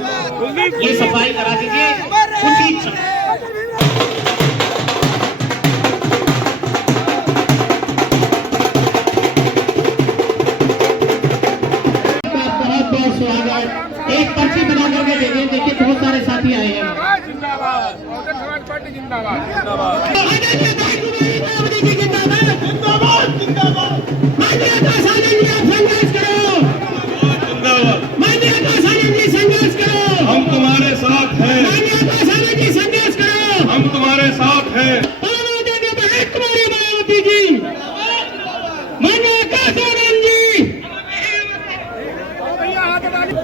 ये सफाई करा दीजिए उचित समय। एक पर्ची बना करके देंगे। देखिए बहुत सारे साथी आए हैं। जिंदाबाद बहुजन समाज पार्टी जिंदाबाद हम तुम्हारे साथ हैं, हम तुम्हारे साथ हैं।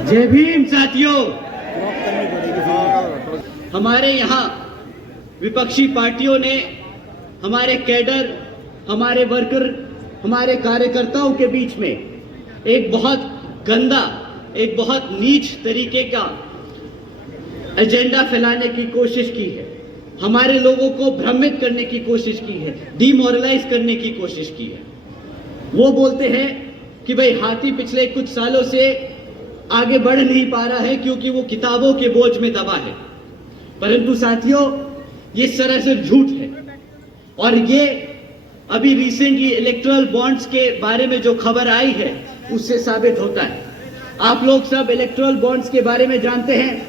जय भीम साथियों, हमारे यहाँ विपक्षी पार्टियों ने हमारे कैडर, हमारे वर्कर, हमारे कार्यकर्ताओं के बीच में एक बहुत गंदा, एक बहुत नीच तरीके का एजेंडा फैलाने की कोशिश की है। हमारे लोगों को भ्रमित करने की कोशिश की है, डिमोरलाइज करने की कोशिश की है। वो बोलते हैं कि भाई हाथी पिछले कुछ सालों से आगे बढ़ नहीं पा रहा है क्योंकि वो किताबों के बोझ में दबा है। परंतु साथियों, ये सरासर झूठ है। और ये अभी रिसेंटली इलेक्टोरल बॉन्ड्स के बारे में जो खबर आई है उससे साबित होता है। आप लोग सब इलेक्टोरल बॉन्ड्स के बारे में जानते हैं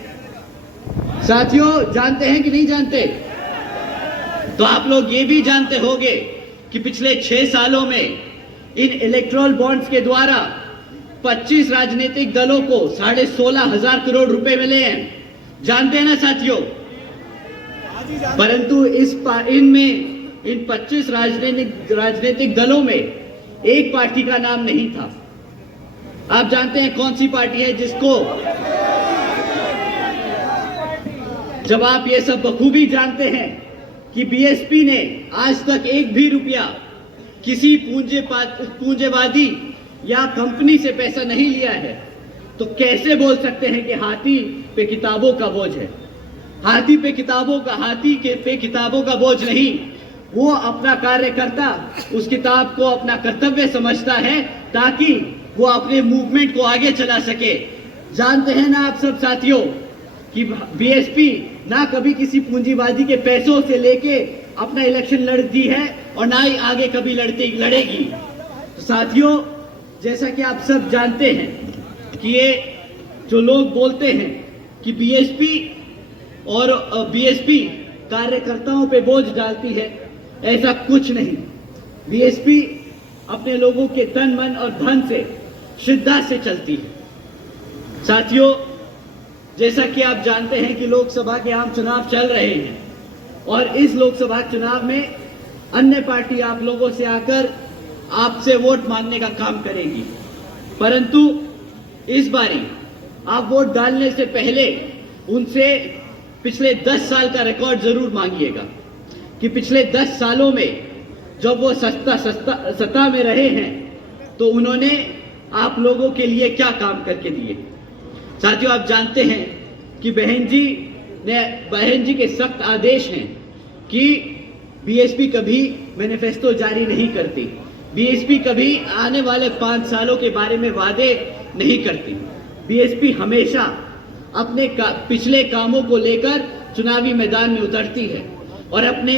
साथियों, जानते हैं कि नहीं जानते? तो आप लोग ये भी जानते होंगे कि पिछले 6 सालों में इन इलेक्टोरल बॉन्ड्स के द्वारा 25 राजनीतिक दलों को 16,500 करोड़ रुपए मिले हैं। जानते हैं ना साथियों? परंतु इन 25 राजनीतिक दलों में एक पार्टी का नाम नहीं था। आप जानते हैं कौन सी पार्टी है जिसको, जब आप ये सब बखूबी जानते हैं कि बीएसपी ने आज तक एक भी रुपया किसी पूंजीवादी या कंपनी से पैसा नहीं लिया है, तो कैसे बोल सकते हैं कि हाथी पे किताबों का बोझ है? हाथी पे किताबों का बोझ नहीं। वो अपना कार्यकर्ता उस किताब को अपना कर्तव्य समझता है ताकि वो अपने मूवमेंट को आगे चला सके। जानते हैं ना आप सब साथियों कि बीएसपी ना कभी किसी पूंजीवादी के पैसों से लेके अपना इलेक्शन लड़ती है और ना ही आगे कभी लड़ेगी। तो साथियों, जैसा कि आप सब जानते हैं कि ये जो लोग बोलते हैं कि बीएसपी कार्यकर्ताओं पे बोझ डालती है, ऐसा कुछ नहीं। बीएसपी अपने लोगों के तन, मन और धन से, श्रद्धा से चलती है। साथियों, जैसा कि आप जानते हैं कि लोकसभा के आम चुनाव चल रहे हैं और इस लोकसभा चुनाव में अन्य पार्टी आप लोगों से आकर आपसे वोट मांगने का काम करेगी। परंतु इस बारी आप वोट डालने से पहले उनसे पिछले 10 साल का रिकॉर्ड जरूर मांगिएगा कि पिछले 10 सालों में जब वो सत्ता में रहे हैं तो उन्होंने आप लोगों के लिए क्या काम करके दिए। साथियों, आप जानते हैं कि बहन जी के सख्त आदेश हैं कि बीएसपी कभी मैनिफेस्टो जारी नहीं करती, बीएसपी कभी आने वाले 5 सालों के बारे में वादे नहीं करती। बीएसपी हमेशा अपने पिछले कामों को लेकर चुनावी मैदान में उतरती है और अपने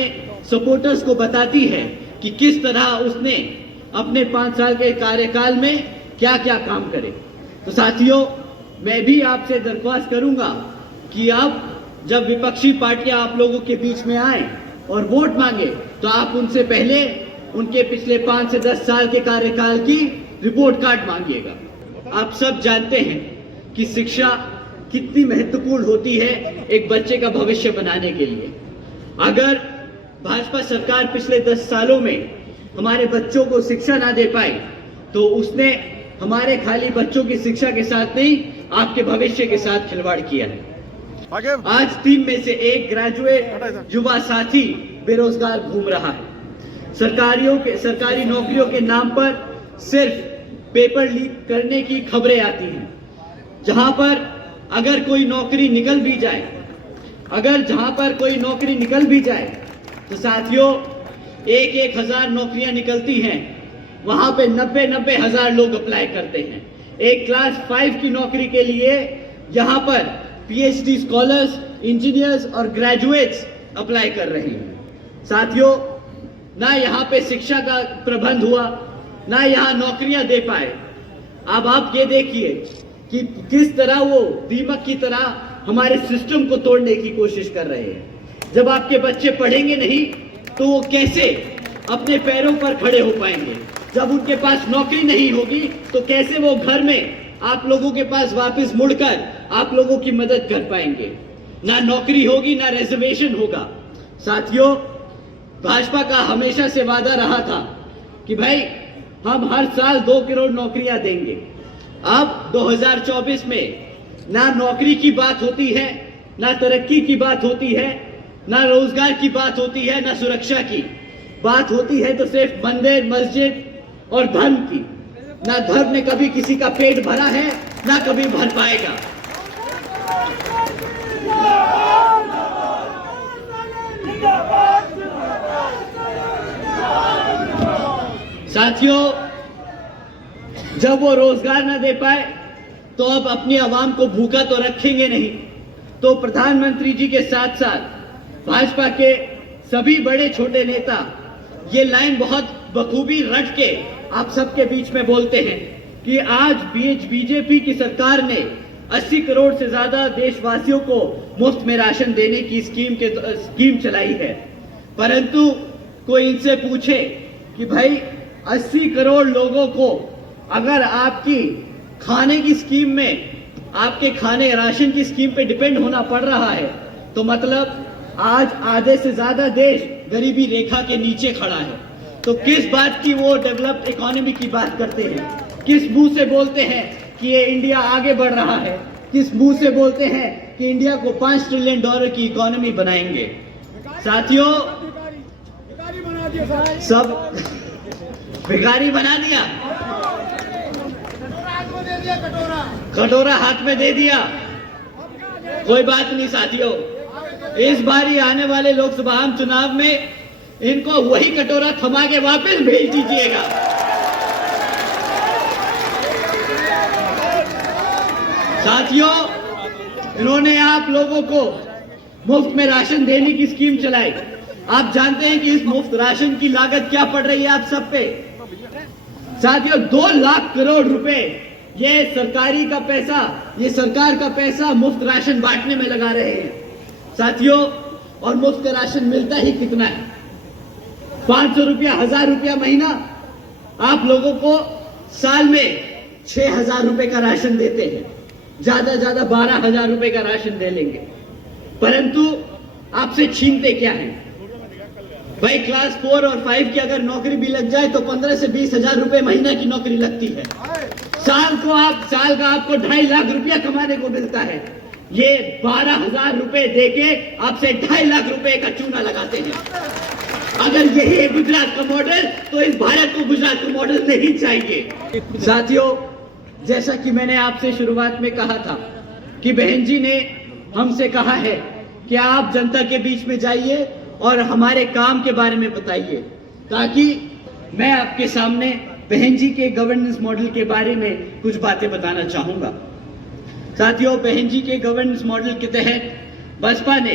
सपोर्टर्स को बताती है कि किस तरह उसने अपने 5 साल के कार्यकाल में क्या क्या काम करे। तो साथियों, मैं भी आपसे दरख्वास्त करूंगा कि आप जब विपक्षी पार्टियां आप लोगों के बीच में आए और वोट मांगे तो आप उनसे पहले उनके पिछले 5 से 10 साल के कार्यकाल की रिपोर्ट कार्ड मांगिएगा। आप सब जानते हैं कि शिक्षा कितनी महत्वपूर्ण होती है एक बच्चे का भविष्य बनाने के लिए। अगर भाजपा सरकार पिछले 10 सालों में हमारे बच्चों को शिक्षा ना दे पाई तो उसने हमारे खाली बच्चों की शिक्षा के साथ नहीं, आपके भविष्य के साथ खिलवाड़ किया है। आज 3 में से 1 ग्रेजुएट युवा साथी बेरोजगार घूम रहा है। सरकारी नौकरियों के नाम पर सिर्फ पेपर लीक करने की खबरें आती हैं, जहां पर अगर कोई नौकरी निकल भी जाए, तो साथियों 1-1 हजार नौकरियां निकलती हैं, वहां पे 90-90 हजार लोग अप्लाई करते हैं। एक क्लास 5 की नौकरी के लिए यहाँ पर पीएचडी स्कॉलर्स, इंजीनियर्स और ग्रेजुएट्स अप्लाई कर रहे हैं। साथियों, ना यहाँ पे शिक्षा का प्रबंध हुआ, ना यहाँ नौकरियां दे पाए। अब आप ये देखिए कि किस तरह वो दीमक की तरह हमारे सिस्टम को तोड़ने की कोशिश कर रहे हैं। जब आपके बच्चे पढ़ेंगे नहीं तो वो कैसे अपने पैरों पर खड़े हो पाएंगे? जब उनके पास नौकरी नहीं होगी तो कैसे वो घर में आप लोगों के पास वापस मुड़कर आप लोगों की मदद कर पाएंगे? ना नौकरी होगी, ना रिजर्वेशन होगा। साथियों, भाजपा का हमेशा से वादा रहा था कि भाई हम हर साल 2 करोड़ नौकरियां देंगे। अब 2024 में ना नौकरी की बात होती है, ना तरक्की की बात होती है, ना रोजगार की बात होती है, ना सुरक्षा की बात होती है, तो सिर्फ मंदिर, मस्जिद और धर्म की। ना धर्म ने कभी किसी का पेट भरा है, ना कभी भर पाएगा। साथियों, जब वो रोजगार ना दे पाए तो अब अपनी आवाम को भूखा तो रखेंगे नहीं। तो प्रधानमंत्री जी के साथ साथ भाजपा के सभी बड़े छोटे नेता ये लाइन बहुत बखूबी रट के आप सबके बीच में बोलते हैं कि आज बीजेपी की सरकार ने 80 करोड़ से ज्यादा देशवासियों को मुफ्त में राशन देने की स्कीम चलाई है। परंतु कोई इनसे पूछे कि भाई 80 करोड़ लोगों को अगर आपकी खाने की स्कीम में, आपके खाने राशन की स्कीम पे डिपेंड होना पड़ रहा है, तो मतलब आज आधे से ज्यादा देश गरीबी रेखा के नीचे खड़ा है। तो किस बात की वो डेवलप्ड इकोनॉमी की बात करते हैं? किस मुंह से बोलते हैं कि ये इंडिया आगे बढ़ रहा है? किस मुंह से बोलते हैं कि इंडिया को $5 ट्रिलियन की इकोनॉमी बनाएंगे? साथियों, सब भिखारी बना दिया, कटोरा हाथ में दे दिया। कोई बात नहीं साथियों, इस बारी आने वाले लोकसभा चुनाव में इनको वही कटोरा थमा के वापस भेज दीजिएगा। साथियों, इन्होंने आप लोगों को मुफ्त में राशन देने की स्कीम चलाई। आप जानते हैं कि इस मुफ्त राशन की लागत क्या पड़ रही है आप सब पे? साथियों, 2 लाख करोड़ रुपए ये सरकार का पैसा मुफ्त राशन बांटने में लगा रहे हैं। साथियों, और मुफ्त राशन मिलता ही कितना है? 500 रुपया, 1000 रुपया महीना। आप लोगों को साल में 6000 रुपए का राशन देते हैं, ज्यादा 12,000 रुपए का राशन दे लेंगे। परंतु आपसे छीनते क्या है भाई? क्लास 4 और 5 की अगर नौकरी भी लग जाए तो 15 से 20,000 रुपए महीना की नौकरी लगती है। साल का आपको 2.5 लाख रुपया कमाने को मिलता है। ये 12,000 रुपए देके आपसे 2.5 लाख रुपए का चूना लगाते हैं। अगर यही है गुजरात का मॉडल, तो इस भारत को गुजरात का मॉडल नहीं चाहिए। साथियों, जैसा कि मैंने आपसे शुरुआत में कहा था कि बहन जी ने हमसे कहा है कि आप जनता के बीच में जाइए और हमारे काम के बारे में बताइए, ताकि मैं आपके सामने बहन जी के गवर्नेंस मॉडल के बारे में कुछ बातें बताना चाहूंगा। साथियों, बहन जी के गवर्नेंस मॉडल के तहत बसपा ने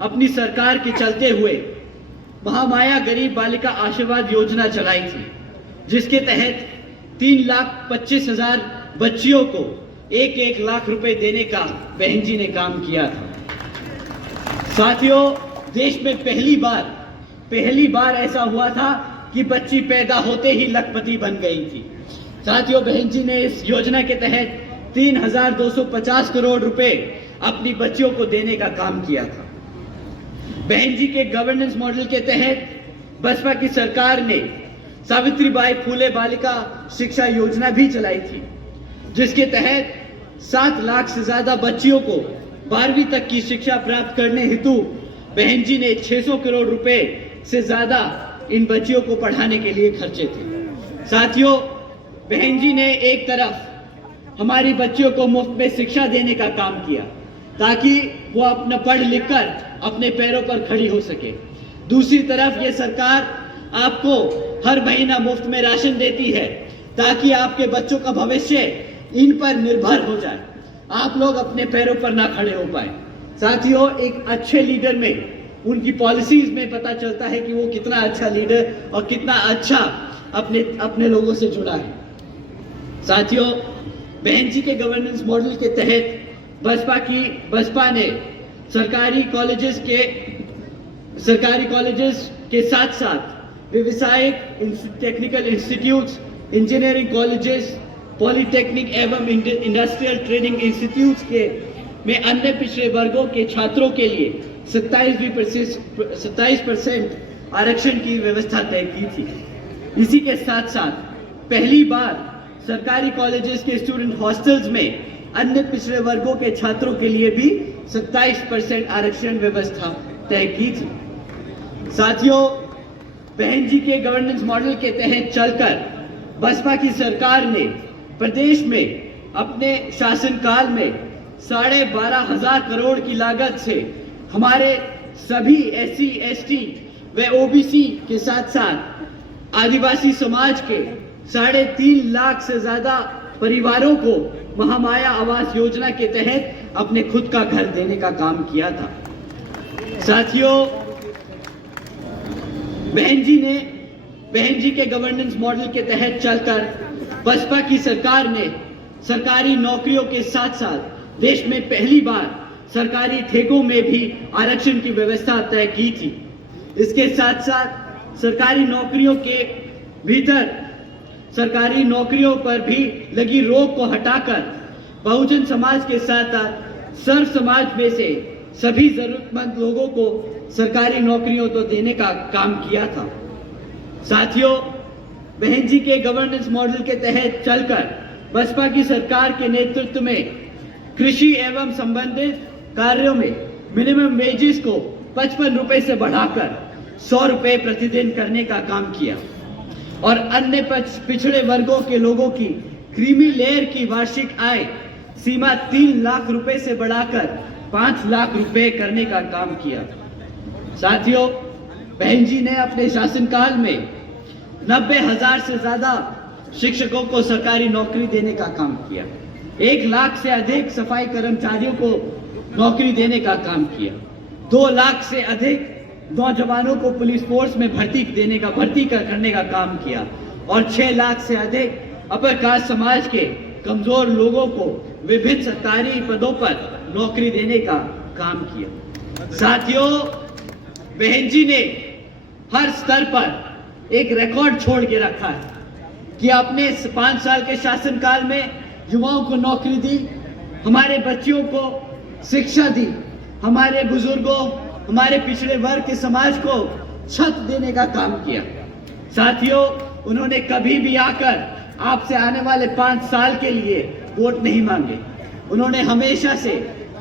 अपनी सरकार के चलते हुए महामाया गरीब बालिका आशीर्वाद योजना चलाई थी, जिसके तहत 3,25,000 बच्चियों को 1-1 लाख रुपए देने का बहन जी ने काम किया था। साथियों, देश में पहली बार ऐसा हुआ था कि बच्ची पैदा होते ही लखपति बन गई थी। साथियों, बहन जी ने इस योजना के तहत 3,250 करोड़ रुपए अपनी बच्चियों को देने का काम किया था। बहन जी के गवर्नेंस मॉडल के तहत बसपा की सरकार ने सावित्रीबाई फूले बालिका शिक्षा योजना भी चलाई थी, जिसके तहत 7 लाख से ज्यादा बच्चियों को 12वीं तक की शिक्षा प्राप्त करने हेतु बहन जी ने 600 करोड़ रुपए से ज्यादा इन बच्चियों को पढ़ाने के लिए खर्चे थे। साथियों, बहन जी ने एक तरफ हमारी बच्चियों को मुफ्त में शिक्षा देने का काम किया ताकि वो अपना पढ़ लिख कर अपने पैरों पर खड़ी हो सके। दूसरी तरफ ये सरकार आपको हर महीना मुफ्त में राशन देती है ताकि आपके बच्चों का भविष्य इन पर निर्भर हो जाए। आप लोग अपने पैरों पर ना खड़े हो पाए। साथियों, एक अच्छे लीडर में उनकी पॉलिसीज में पता चलता है कि वो कितना अच्छा लीडर और कितना अच्छा अपने लोगों से जुड़ा है। साथियों, बहन जी के गवर्नेंस मॉडल के तहत बसपा ने सरकारी कॉलेजेस के साथ साथ व्यावसायिक technical institutes, engineering colleges, polytechnic एवं इंडस्ट्रियल ट्रेनिंग इंस्टीट्यूट्स में अन्य पिछड़े वर्गों के छात्रों के लिए 27% आरक्षण की व्यवस्था तय की थी। इसी के साथ साथ पहली बार सरकारी कॉलेजेस के स्टूडेंट हॉस्टल्स में अन्य पिछड़े वर्गों के छात्रों के लिए भी 27% आरक्षण व्यवस्था तय की थी। साथियों, बहन जी के गवर्नेंस मॉडल के तहत चलकर बसपा की सरकार ने प्रदेश में अपने शासनकाल में 12,500 करोड़ की लागत से हमारे सभी SC, ST व OBC के साथ साथ आदिवासी समाज के 3.5 लाख से ज्यादा परिवारों को महामाया आवास योजना के तहत अपने खुद का घर देने का काम किया था। साथियों, बहन जी के गवर्नेंस मॉडल के तहत चलकर बसपा की सरकार ने सरकारी नौकरियों के साथ साथ देश में पहली बार सरकारी ठेकों में भी आरक्षण की व्यवस्था तय की थी। इसके साथ साथ सरकारी नौकरियों के भीतर सरकारी नौकरियों पर भी लगी रोक को हटाकर बहुजन समाज के साथ साथ सर्व समाज में से सभी जरूरतमंद लोगों को सरकारी नौकरियों तो देने का काम किया था। साथियों, बहन जी के गवर्नेंस मॉडल के तहत चलकर बसपा की सरकार के नेतृत्व में कृषि एवं संबंधित कार्यों में मिनिमम वेजेस को 55 रुपए से बढ़ाकर 100 रुपए प्रतिदिन करने का काम किया और अन्य पिछड़े वर्गों के लोगों की क्रीमी लेयर की वार्षिक आय सीमा 3 लाख रुपए से बढ़ाकर 5 लाख रुपए करने का काम किया। साथियों, बहन जी ने अपने शासनकाल में 90,000 से ज्यादा शिक्षकों को सरकारी नौकरी देने का काम किया, 1 लाख से अधिक सफाई कर्मचारियों को नौकरी देने का काम किया, 2 लाख से अधिक नौजवानों को पुलिस फोर्स में भर्ती करने का काम किया और 6 लाख से अधिक अपर कास्ट समाज के कमजोर लोगों को विभिन्न सरकारी पदों पर नौकरी देने का काम किया। साथियों, बहन जी ने हर स्तर पर एक रिकॉर्ड छोड़ के रखा है कि अपने 5 साल के शासनकाल में युवाओं को नौकरी दी, हमारे बच्चियों को शिक्षा दी, हमारे बुजुर्गों, हमारे पिछड़े वर्ग के समाज को छत देने का काम किया। साथियों, उन्होंने कभी भी आकर आपसे आने वाले 5 साल के लिए वोट नहीं मांगे। उन्होंने हमेशा से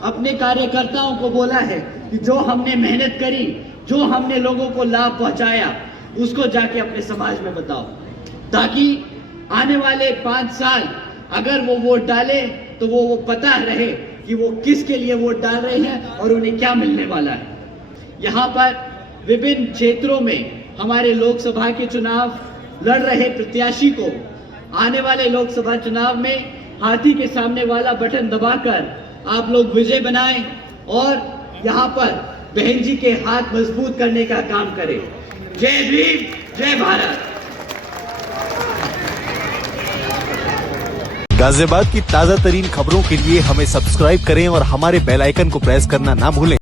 अपने कार्यकर्ताओं को बोला है कि जो हमने मेहनत करी, जो हमने लोगों को लाभ पहुंचाया, उसको जाके अपने समाज में बताओ, ताकि आने वाले 5 साल अगर वो वोट डाले तो वो पता रहे कि वो किसके लिए वोट डाल रहे हैं और उन्हें क्या मिलने वाला है। यहाँ पर विभिन्न क्षेत्रों में हमारे लोकसभा के चुनाव लड़ रहे प्रत्याशी को आने वाले लोकसभा चुनाव में हाथी के सामने वाला बटन दबाकर आप लोग विजय बनाएं और यहाँ पर बहन जी के हाथ मजबूत करने का काम करें। जय भीम, जय भारत। गाजियाबाद की ताजा तरीन खबरों के लिए हमें सब्सक्राइब करें और हमारे बेल आइकन को प्रेस करना ना भूलें।